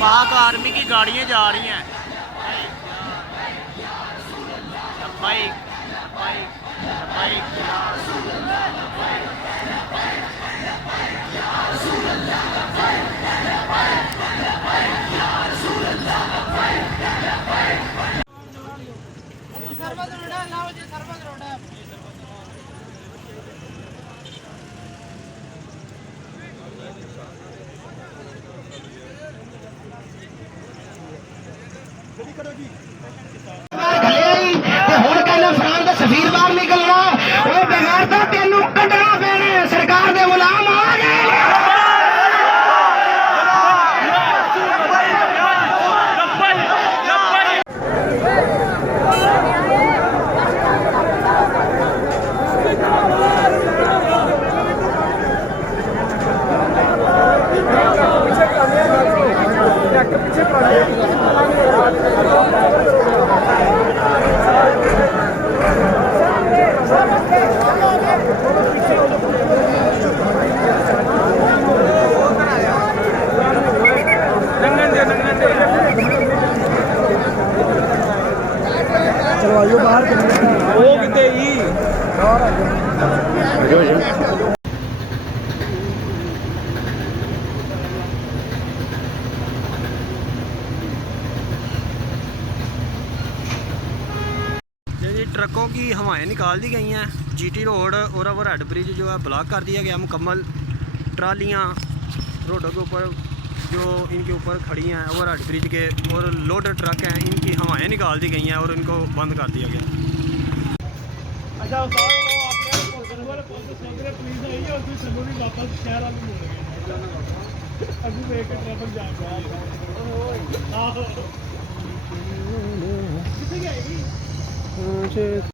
पाक आर्मी की गाड़ियाँ जा रही हैं। ਹੁਣ ਕਹਿੰਦਾ ਫਰਾਂ ਦਾ ਸਫੀਰ ਬਾਹਰ ਨਿਕਲਣਾ ਉਹ ਬਗੈਰ ਤਾਂ ਤੈਨੂੰ ਕੱਢਣਾ ਪੈਣਾ ਸਰਕਾਰ ਦੇ ਗੁਲਾਮ ਆ ਗਏ। चलवाइयो बाहर वो कितने ही जी ट्रकों की हवाएं निकाल दी गई हैं। जीटी रोड और ओवरहेड ब्रिज जो है ब्लॉक कर दिया गया मुकम्मल। ट्रालियाँ रोडों के ऊपर जो इनके ऊपर खड़ी हैं ओवरहेड ब्रिज के और लोडर ट्रक हैं, इनकी हवाएं निकाल दी गई हैं और इनको बंद कर दिया गया। अच्छा